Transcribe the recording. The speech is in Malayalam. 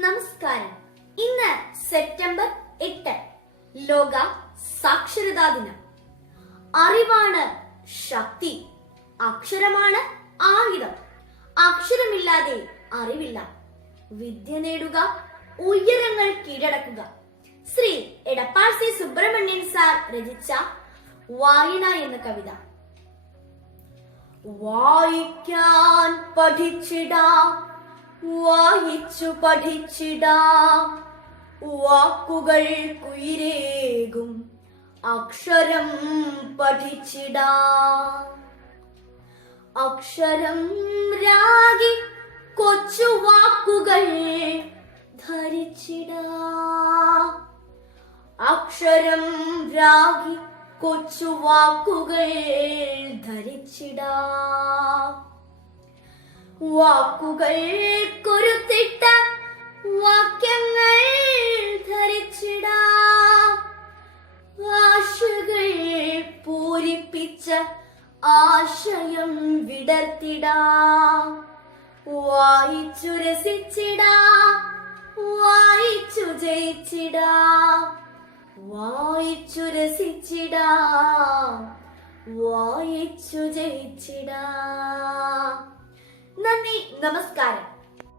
നമസ്കാരം. ഇന്ന് സെപ്റ്റംബർ എട്ട്. ലോക സാക്ഷരതാ ദിനം. അറിവാണ് ശക്തി. അക്ഷരമാണ് ആയുധം. അക്ഷരമില്ലാതെ അറിവില്ല. വിദ്യ നേടുക ഉയരങ്ങൾ കീഴടക്കുക. ശ്രീ എടപ്പാൾ സി സുബ്രഹ്മണ്യൻ സാർ രചിച്ച വായന എന്ന കവിത. വായിക്കാൻ പഠിച്ചിടാം. വായിച്ചു പഠിച്ചിടാം. വാക്കുകൾ കുയിരേകും അക്ഷരം പഠിച്ചിടാം. അക്ഷരം രാഗി കൊച്ചു വാക്കുകൾ ധരിച്ചിടാം. അക്ഷരം രാഗി കൊച്ചു വാക്കുകൾ ധരിച്ചിടാം. വാക്കുകൾ ആശയം വിടർത്തിടാ. വായിച്ചു രസിച്ചിടാ. വായിച്ചു ജയിച്ചിടാ. വായിച്ചു രസിച്ചിടാ. വായിച്ചു ജയിച്ചിടാ. നന്ദി നമസ്കാരം.